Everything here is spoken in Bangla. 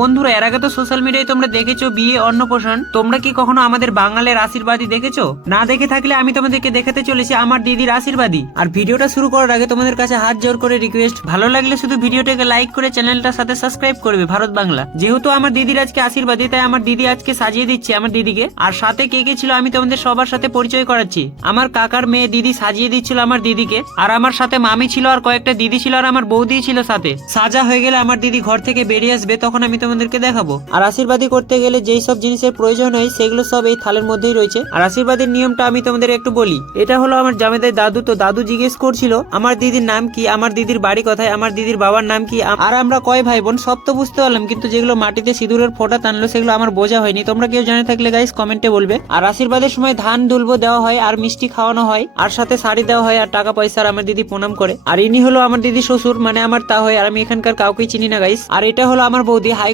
বন্ধুরা, এর আগে তো সোশ্যাল মিডিয়ায় তোমরা দেখেছো বিয়ে অন্নপ্রাশন। তোমরা কি কখনো আমাদের বাঙালির আশীর্বাদী দেখেছো? না দেখে থাকলে আমি তোমাদেরকে দেখাতে চলেছি আমার দিদির আশীর্বাদী। আর ভিডিওটা শুরু করার আগে তোমাদের কাছে হাত জোর করে রিকোয়েস্ট, ভালো লাগলে শুধু ভিডিওটাকে লাইক করে চ্যানেলটার সাথে সাবস্ক্রাইব করবে ভারত বাংলা। যেহেতু আমার দিদির আজকে আশীর্বাদী, তাই আমার দিদি আজকে সাজিয়ে দিচ্ছে আমার দিদিকে। আর সাথে কে কে ছিল আমি তোমাদের সবার সাথে পরিচয় করাচ্ছি। আমার কাকার মেয়ে দিদি সাজিয়ে দিচ্ছিল আমার দিদিকে, আর আমার সাথে মামি ছিল, আর কয়েকটা দিদি ছিল, আর আমার বৌদি ছিল সাথে। সাজা হয়ে গেলে আমার দিদি ঘর থেকে বেরিয়ে আসবে, তখন আমি তোমাদেরকে দেখাবো। আর আশীর্বাদী করতে গেলে যেই সব জিনিসের প্রয়োজন হয় সেগুলো সব এই থালের মধ্যেই রয়েছে। আর আশীর্বাদের নিয়মটা আমি তোমাদের একটু বলি। এটা হলো আমার জামেদাই দাদু। তো দাদু জিজ্ঞেস করছিল আমার দিদির নাম কি, আমার দিদির বাড়ি কোথায়, আমার দিদির বাবার নাম কি, আর আমরা কয় ভাই বোন। সব তো বুঝতে পারলাম, কিন্তু যেগুলো মাটিতে সিঁদুরের ফোঁটা টানলো সেগুলো আমার বোঝা হয়নি। তোমরা কেউ জানে থাকলে গাইস কমেন্টে বলবে। আর আশীর্বাদের সময় ধান দুলবো দেওয়া হয়, আর মিষ্টি খাওয়ানো হয়, আর সাথে শাড়ি দেওয়া হয়, আর টাকা পয়সা। আর আমার দিদি প্রণাম করে। আর ইনি হলো আমার দিদি শ্বশুর, মানে আমার তা হয়। আর আমি এখানকার কাউকেই চিনি না গাইস। আর এটা হলো আমার বৌদি। হাই